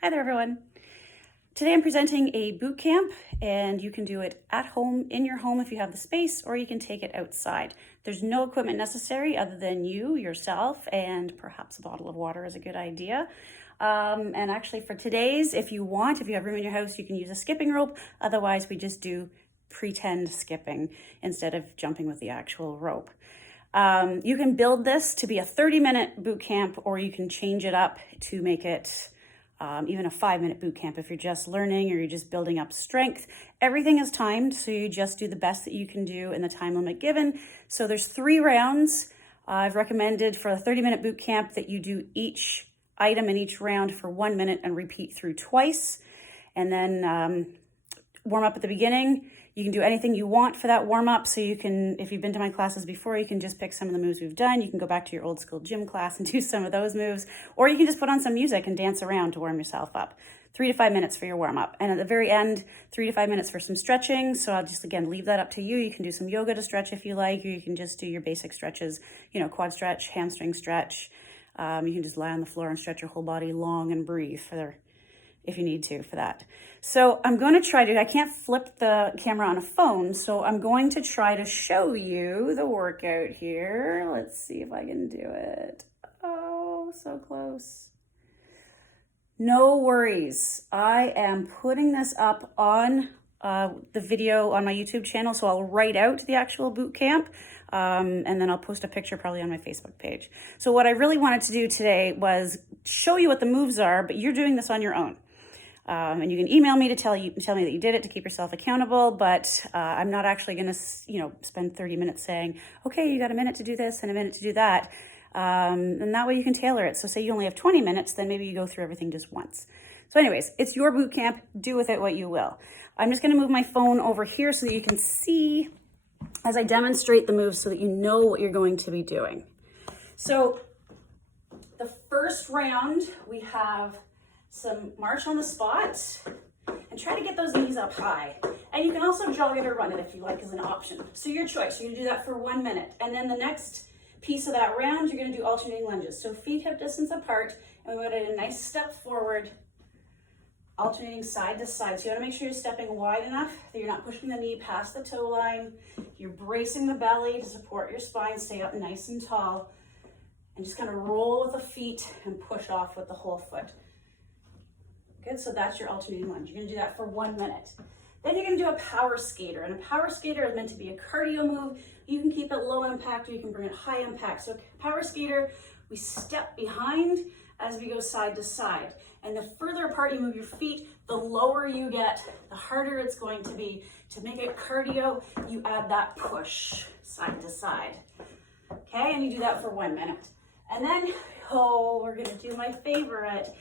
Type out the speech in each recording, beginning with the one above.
Hi there, everyone. Today I'm presenting a boot camp, and you can do it at home, in your home if you have the space, or you can take it outside. There's no equipment necessary other than you, yourself, and perhaps a bottle of water is a good idea. And actually for today's, if you have room in your house, you can use a skipping rope. Otherwise, we just do pretend skipping instead of jumping with the actual rope. You can build this to be a 30-minute boot camp, or you can change it up to make it even a 5-minute boot camp if you're just learning or you're just building up strength. Everything is timed, so you just do the best that you can do in the time limit given. So there's 3 rounds. I've recommended for a 30-minute boot camp that you do each item in each round for 1 minute and repeat through twice. And then warm up at the beginning. You can do anything you want for that warm up. So you can, if you've been to my classes before, you can just pick some of the moves we've done. You can go back to your old school gym class and do some of those moves, or you can just put on some music and dance around to warm yourself up. 3 to 5 minutes for your warm up. And at the very end, 3 to 5 minutes for some stretching. So I'll just, again, leave that up to you. You can do some yoga to stretch if you like, or you can just do your basic stretches, quad stretch, hamstring stretch. You can just lie on the floor and stretch your whole body long and breathe if you need to for that. So I'm going to I can't flip the camera on a phone, so I'm going to try to show you the workout here. Let's see if I can do it. Oh, so close. No worries. I am putting this up on the video on my YouTube channel, so I'll write out the actual boot camp, and then I'll post a picture probably on my Facebook page. So what I really wanted to do today was show you what the moves are, but you're doing this on your own. And you can email me to tell me that you did it to keep yourself accountable, but I'm not actually going to, spend 30 minutes saying, okay, you got a minute to do this and a minute to do that. And that way you can tailor it. So say you only have 20 minutes, then maybe you go through everything just once. So anyways, it's your boot camp. Do with it what you will. I'm just going to move my phone over here so that you can see as I demonstrate the moves so that you know what you're going to be doing. So the first round, we have some march on the spot, and try to get those knees up high. And you can also jog it or run it if you like as an option. So your choice, you're gonna do that for 1 minute. And then the next piece of that round, you're gonna do alternating lunges. So feet hip distance apart, and we're gonna do a nice step forward, alternating side to side. So you wanna make sure you're stepping wide enough that you're not pushing the knee past the toe line. You're bracing the belly to support your spine, stay up nice and tall, and just kind of roll with the feet and push off with the whole foot. Good, so that's your alternating lunge. You're gonna do that for 1 minute. Then you're gonna do a power skater, and a power skater is meant to be a cardio move. You can keep it low impact or you can bring it high impact. So power skater, we step behind as we go side to side. And the further apart you move your feet, the lower you get, the harder it's going to be. To make it cardio, you add that push side to side. Okay, and you do that for 1 minute. And then, we're gonna do my favorite,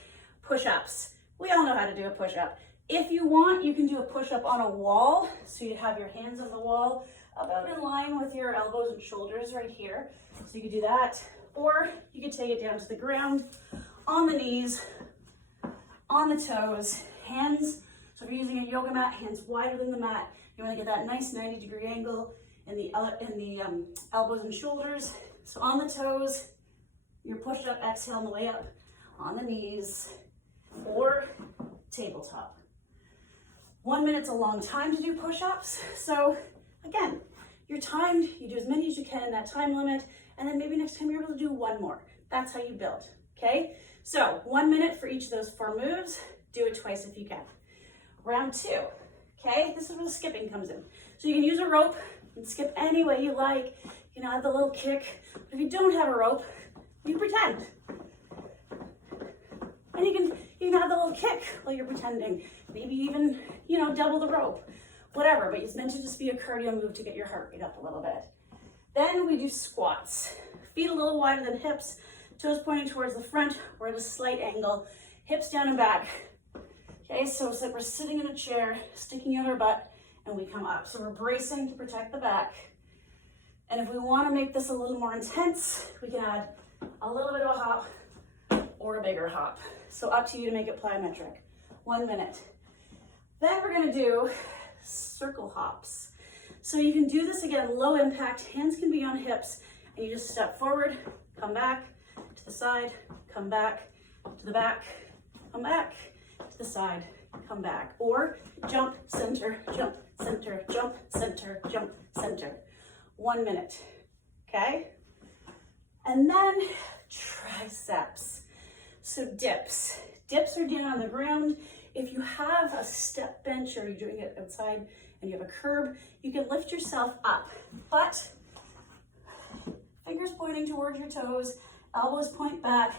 push-ups. We all know how to do a push-up. If you want, you can do a push-up on a wall. So you have your hands on the wall about in line with your elbows and shoulders right here. So you could do that. Or you could take it down to the ground, on the knees, on the toes, hands. So if you're using a yoga mat, hands wider than the mat. You want to get that nice 90-degree angle in the elbows and shoulders. So on the toes, your push-up, exhale on the way up, on the knees, or tabletop. 1 minute's a long time to do push-ups. So again, you're timed, you do as many as you can in that time limit, and then maybe next time you're able to do 1 more. That's how you build, okay? So 1 minute for each of those 4 moves. Do it twice if you can. Round 2, okay? This is where the skipping comes in. So you can use a rope and skip any way you like. You can add the little kick. But if you don't have a rope, you pretend. And you can have the little kick while you're pretending. Maybe even, double the rope, whatever. But it's meant to just be a cardio move to get your heart rate up a little bit. Then we do squats. Feet a little wider than hips, toes pointing towards the front. We're at a slight angle, hips down and back. Okay, so it's like we're sitting in a chair, sticking out our butt, and we come up. So we're bracing to protect the back. And if we want to make this a little more intense, we can add a little bit of a hop or a bigger hop. So up to you to make it plyometric. 1 minute. Then we're gonna do circle hops. So you can do this again, low impact, hands can be on hips, and you just step forward, come back, to the side, come back, to the back, come back, to the side, come back. Or jump, center, jump, center, jump, center, jump, center. 1 minute, okay? And then triceps. So dips. Dips are down on the ground. If you have a step bench or you're doing it outside and you have a curb, you can lift yourself up, but fingers pointing towards your toes, elbows point back.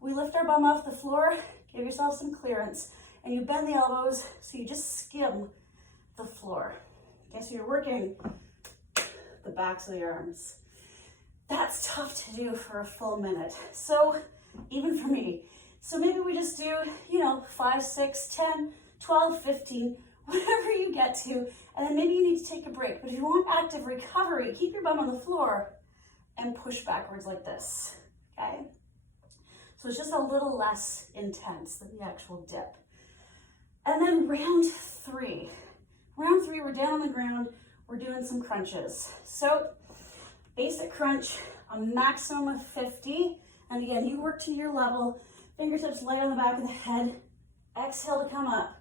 We lift our bum off the floor, give yourself some clearance, and you bend the elbows so you just skim the floor. Okay, so you're working the backs of the arms. That's tough to do for a full minute. So even for me, so maybe we just do, 5, 6, 10, 12, 15, whatever you get to, and then maybe you need to take a break. But if you want active recovery, keep your bum on the floor and push backwards like this, okay? So it's just a little less intense than the actual dip. And then round 3. Round 3, we're down on the ground, we're doing some crunches. So basic crunch, a maximum of 50. And again, you work to your level, fingertips light on the back of the head. Exhale to come up,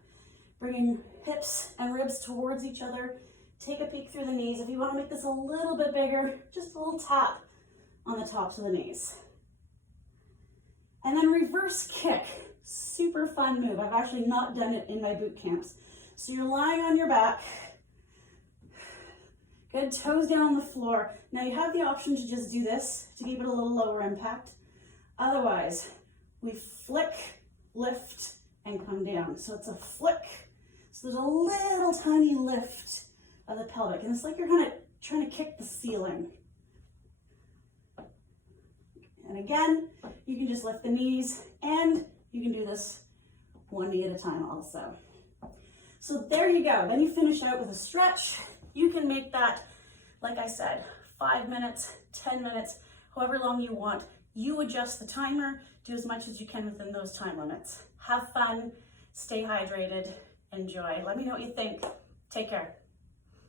bringing hips and ribs towards each other. Take a peek through the knees. If you want to make this a little bit bigger, just a little tap on the tops of the knees. And then reverse kick, super fun move. I've actually not done it in my boot camps. So you're lying on your back, good, toes down on the floor. Now you have the option to just do this to keep it a little lower impact. Otherwise, we flick, lift, and come down. So it's a flick. So there's a little tiny lift of the pelvic. And it's like you're kind of trying to kick the ceiling. And again, you can just lift the knees, and you can do this 1 knee at a time also. So there you go. Then you finish out with a stretch. You can make that, like I said, 5 minutes, 10 minutes, however long you want. You adjust the timer, do as much as you can within those time limits. Have fun, stay hydrated, enjoy. Let me know what you think. Take care.